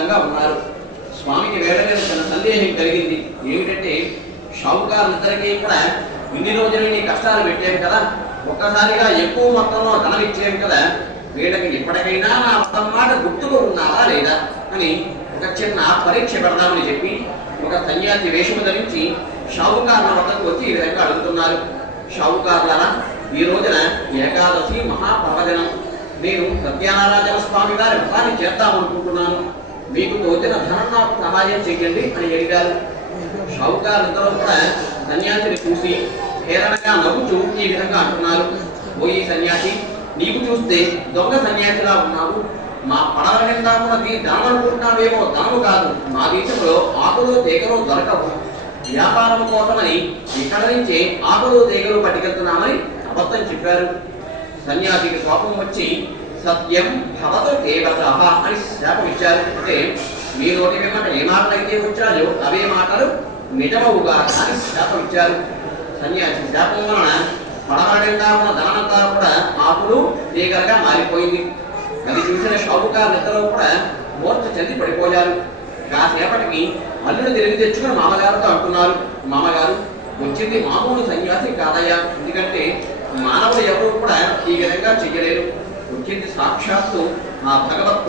ఉన్నారు. స్వామికి వేడనే చిన్న సందేహం కలిగింది. ఏమిటంటే షావుకారులిద్దరికీ కూడా ఇన్ని రోజులు నీ కష్టాలు పెట్టాం కదా, ఒక్కసారిగా ఎక్కువ మొత్తంలో ధనం ఇచ్చాం కదా, వీళ్ళకి ఇప్పటికైనా నా మొత్తం మాట గుర్తుకు ఉన్నారా లేదా అని ఒక చిన్న పరీక్ష పెడదామని చెప్పి ఒక సన్యాసి వేషము ధరించి షావుకారుల వద్దకు వచ్చి ఈ విధంగా అడుగుతున్నారు. షావుకారులారా, ఈ రోజున ఏకాదశి మహాపర్వదినం. నేను సత్యనారాయణ స్వామి గారి వ్రతాన్ని చేద్దామనుకుంటున్నాను. మీకు తోచిన ధనం నాకు సహాయం చేయండి అని అడిగారు. షావుకారులందరూ కూడా సన్యాసిని చూసి హేళనగా నవ్వుచూ ఈ విధంగా అంటున్నారు. ఓ ఈ సన్యాసి, నీకు చూస్తే దొంగ సన్యాసిలా ఉన్నావు. మా పడవ నిండా కూడా నీ ధనం అనుకుంటున్నావేమో, ధనము కాదు. మా దేశంలో ఆకులు తీగలు దొరకవు. వ్యాపారం కోసమని ఇక్కడ నుంచే ఆకులు తీగలు పట్టుకెళ్తున్నామని అబద్ధం చెప్పారు. సన్యాసికి కోపం వచ్చి సత్యం భవతు కేవలః అని శాపం ఇచ్చారు. అంటే మీ నోటి వెంట ఏ మాటలు అయితే వచ్చాయో అవే మాటలు నిజమవుగా అని శాపం ఇచ్చారు. సన్యాసి శాపం వలన పడమడంగా ఉన్న ధనమంతా కూడా ఆకులు తీగలుగా మారిపోయింది. అది చూసిన షావుకారులిద్దరూ కూడా మూర్ఛ చెంది పడిపోయారు. కాసేపటికి అల్లుడు తిరిగి తెచ్చుకుని మామగారితో అంటున్నారు. మామగారు, వచ్చింది మామూలు సన్యాసి కాదయ్యా, ఎందుకంటే మానవులు ఎవరు కూడా ఈ విధంగా చెయ్యలేరు. వచ్చింది సాక్షాత్తు ఆ భగవత్